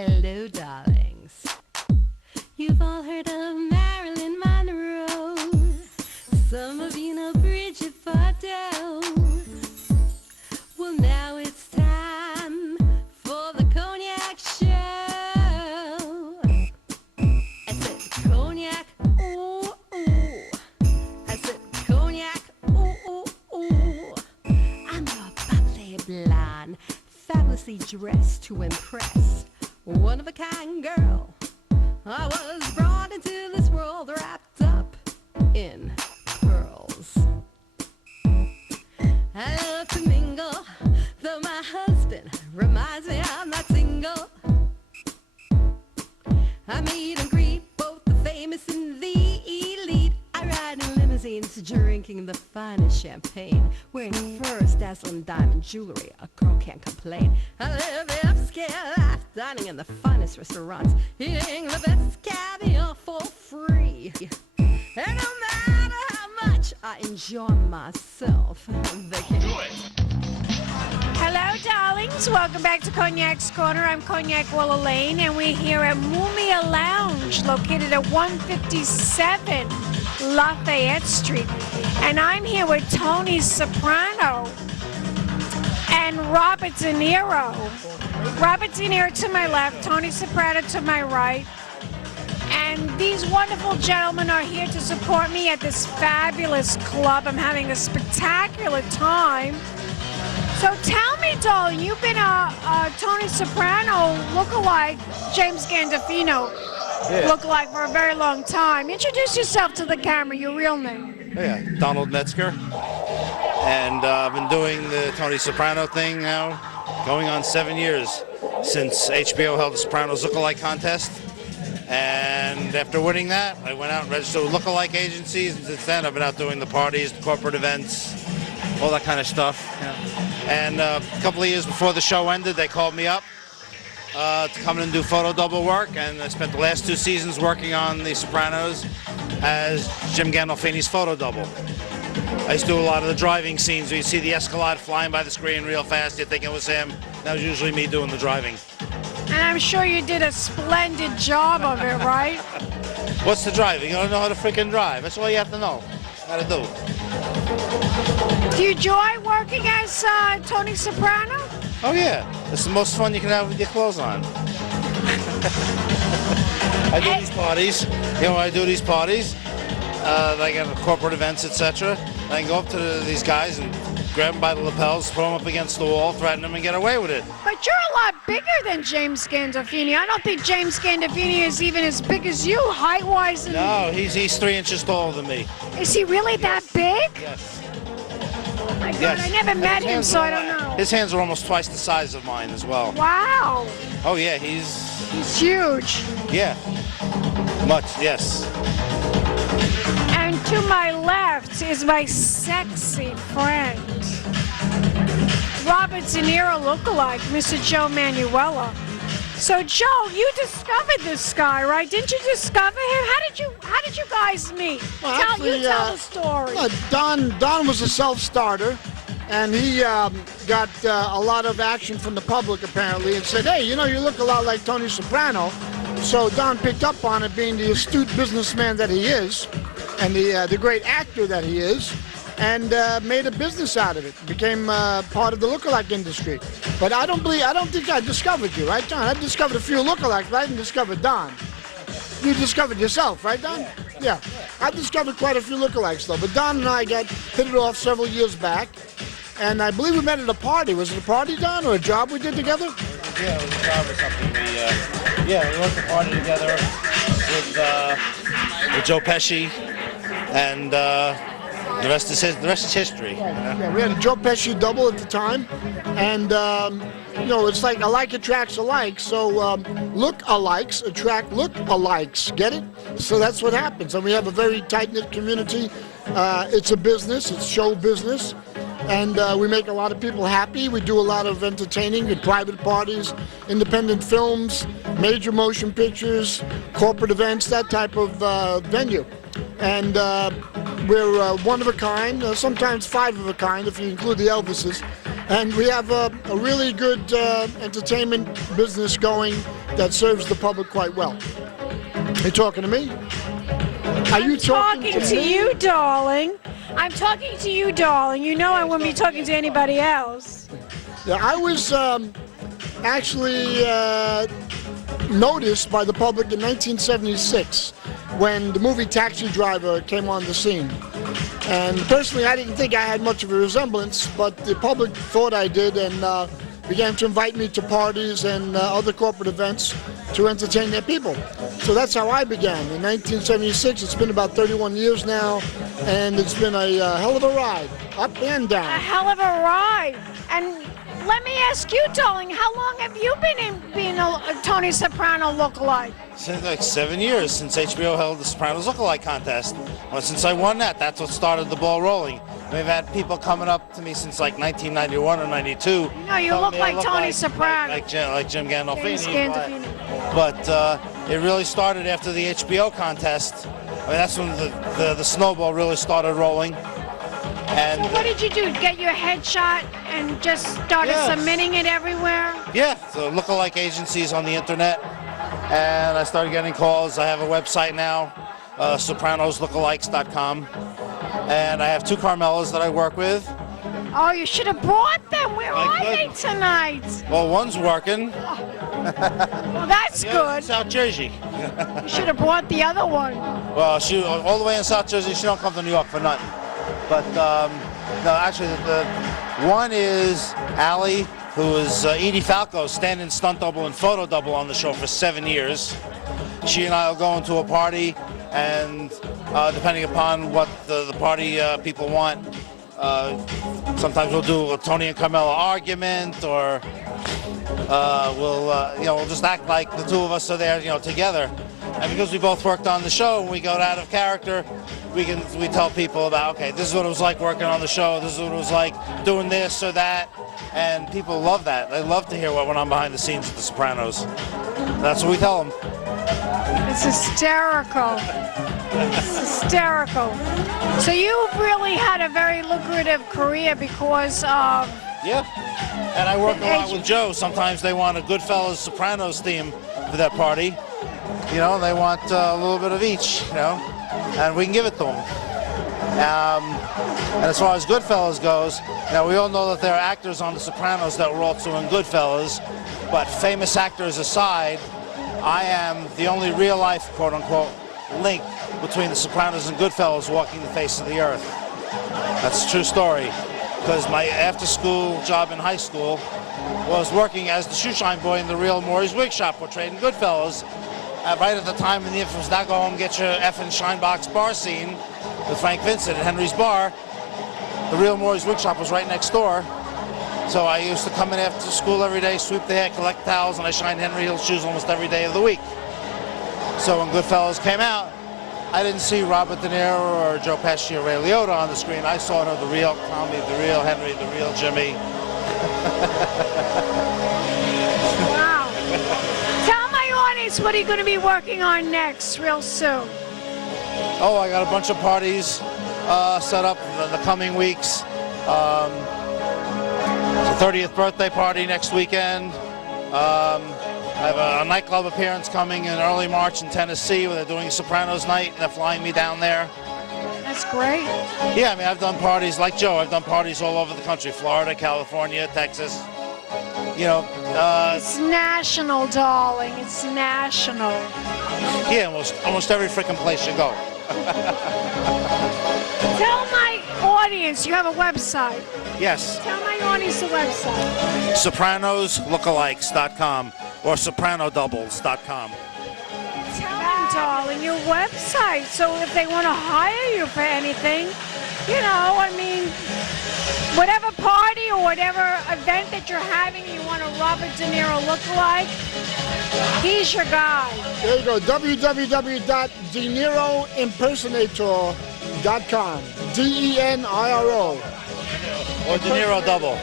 Hello, darlings. You've all heard of Marilyn Monroe. Some of you know Bridget Bardot. Well, now it's time for the Cognac Show. I said cognac, ooh, ooh. I said cognac, ooh, ooh, ooh. I'm a bubbly blonde, fabulously dressed to impress. One of a kind girl. I was brought into this world wrapped up in pearls. I love to mingle, though my husband reminds me I'm not single. I meet and greet both the famous and the elite. I ride in limousines, drinking the finest champagne, wearing furs, dazzling diamond jewelry. A girl can't complain. I live the upscale life, dining in the finest restaurants, eating the best caviar for free. And no matter how much I enjoy myself, they can't do it. Hello, darlings. Welcome back to Cognac's Corner. I'm Cognac Wellerlane, and we're here at Moomia Lounge, located at 157 Lafayette Street. And I'm here with Tony Soprano and Robert De Niro. Robert De Niro to my left, Tony Soprano to my right. And these wonderful gentlemen are here to support me at this fabulous club. I'm having a spectacular time. So tell me, darling, you've been a Tony Soprano lookalike, James Gandolfino lookalike for a very long time. Introduce yourself to the camera, your real name. Yeah, Donald Metzger. And I've been doing the Tony Soprano thing now, going on 7 years, since HBO held the Sopranos lookalike contest. And after winning that, I went out and registered with lookalike agencies, and since then I've been out doing the parties, the corporate events, all that kind of stuff. Yeah. And a couple of years before the show ended, they called me up to come in and do photo double work, and I spent the last 2 seasons working on The Sopranos as Jim Gandolfini's photo double. I used to do a lot of the driving scenes where you see the Escalade flying by the screen real fast, you think it was him. That was usually me doing the driving. And I'm sure you did a splendid job of it, right? What's the driving? You don't know how to freaking drive. That's all you have to know how to do. Do you enjoy working as Tony Soprano? Oh yeah, it's the most fun you can have with your clothes on. I do these parties. You know, I do these parties. Like at corporate events, etc. I can go up to these guys and grab them by the lapels, throw them up against the wall, threaten them, and get away with it. But you're a lot bigger than James Gandolfini. I don't think James Gandolfini is even as big as you, height-wise. And... No, he's 3 inches taller than me. Is he really that big? Yes. Oh my God, I never met him, so I don't know. His hands are almost twice the size of mine as well. Wow. Oh yeah, he's huge. Yeah. Much, yes. And to my left is my sexy friend, Robert De Niro lookalike, Mr. Joe Manuella. So Joe, you discovered this guy, right? Didn't you discover him? How did you guys meet? Well, tell actually, the story. Don was a self-starter, and he got a lot of action from the public apparently, and said, "Hey, you know, you look a lot like Tony Soprano." So Don picked up on it, being the astute businessman that he is, and the great actor that he is, and made a business out of it. Became part of the lookalike industry. But I don't think I discovered you, right, Don? I discovered a few lookalikes, but I didn't discover Don. You discovered yourself, right, Don? Yeah. I discovered quite a few lookalikes, though. But Don and I hit it off several years back, and I believe we met at a party. Was it a party, Don, or a job we did together? Yeah, it was a job or something. We went to a party together with Joe Pesci, and the rest is history. Yeah, we had a Joe Pesci double at the time, and you know, it's like alike attracts alike. So look-alikes attract look-alikes. Get it? So that's what happens, and we have a very tight-knit community. It's a business. It's show business. And we make a lot of people happy. We do a lot of entertaining at private parties, independent films, major motion pictures, corporate events, that type of venue. And we're one of a kind, sometimes 5 of a kind if you include the Elvises. And we have a really good entertainment business going that serves the public quite well. You talking to me? Are you talking to me? You, darling. I'm talking to you, darling. You know I wouldn't be talking to anybody else. Yeah, I was actually noticed by the public in 1976 when the movie Taxi Driver came on the scene. And personally, I didn't think I had much of a resemblance, but the public thought I did and began to invite me to parties and other corporate events to entertain their people. So that's how I began. In 1976, it's been about 31 years now, and it's been a hell of a ride, up and down. A hell of a ride. And let me ask you, darling, how long have you been being a Tony Soprano lookalike? Since like 7 years, since HBO held the Sopranos Lookalike contest. Well, since I won that, that's what started the ball rolling. We've had people coming up to me since like 1991 or 92. No, you look like Tony Soprano. Like Jim Gandolfini. But it really started after the HBO contest. I mean, that's when the snowball really started rolling. And what did you do? Get your headshot and just started submitting it everywhere? Yeah, so lookalike agencies on the internet. And I started getting calls. I have a website now, sopranoslookalikes.com. And I have 2 Carmelas that I work with. Oh, you should have brought them. Where are they tonight? Well, one's working. Well, that's good. South Jersey. You should have brought the other one. Well, she all the way in South Jersey. She don't come to New York for nothing. But no, actually, the one is Allie, who is Edie Falco's stand-in stunt double and photo double on the show for 7 years. She and I will go into a party, and depending upon what the party people want, sometimes we'll do a Tony and Carmela argument, or we'll just act like the 2 of us are there, together. And because we both worked on the show, when we go out of character, we tell people about, okay, this is what it was like working on the show, this is what it was like doing this or that, and people love that. They love to hear what went on behind the scenes at The Sopranos. That's what we tell them. It's hysterical. It's hysterical. So you really had a very lucrative career because of... Yeah, and I work a lot with Joe. Sometimes they want a Goodfellas Sopranos theme for that party. They want a little bit of each, and we can give it to them. And as far as Goodfellas goes, we all know that there are actors on The Sopranos that were also in Goodfellas, but famous actors aside, I am the only real-life, quote-unquote, link between The Sopranos and Goodfellas walking the face of the earth. That's a true story, because my after-school job in high school was working as the shoeshine boy in the real Maury's Wig Shop, portrayed in Goodfellas. Right at the time in the infamous Now Go Home Get Your Effing Shine Box bar scene with Frank Vincent at Henry's Bar, the real Maury's Wig Shop was right next door. So I used to come in after school every day, sweep the hair, collect towels, and I shined Henry Hill shoes almost every day of the week. So when Goodfellas came out, I didn't see Robert De Niro or Joe Pesci or Ray Liotta on the screen. I saw the real Tommy, the real Henry, the real Jimmy. Wow. Tell my audience, what are you going to be working on next real soon? Oh, I got a bunch of parties set up in the coming weeks. The 30th birthday party next weekend. I have a nightclub appearance coming in early March in Tennessee where they're doing Sopranos night, and they're flying me down there. That's great. Yeah, I've done parties like Joe. I've done parties all over the country: Florida, California, Texas. It's national, darling. It's national. Yeah, almost every freaking place you go. Tell my audience, you have a website. Yes. Tell my audience the website. SopranosLookalikes.com or SopranoDoubles.com. Tell them, darling, your website. So if they want to hire you for anything, whatever party or whatever event that you're having, you want a Robert De Niro lookalike, he's your guy. There you go, www.deniroimpersonator.com. DENIRO. Or De Niro Double.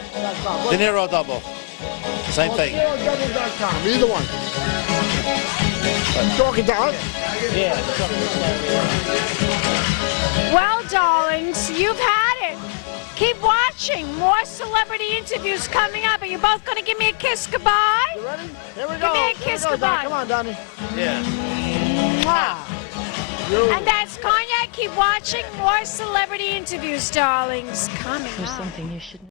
De Niro Double. Same thing. DeniroDouble.com, either one. Talking to us? Well, darlings, you've had it. Keep watching. More celebrity interviews coming up. Are you both going to give me a kiss goodbye? You ready? Here we Give go. me a Here we kiss go, Don. goodbye. Come on, Donnie. Yeah. Mwah. You. And that's Cognac. Keep watching. More celebrity interviews, darlings, coming up. Something you should know.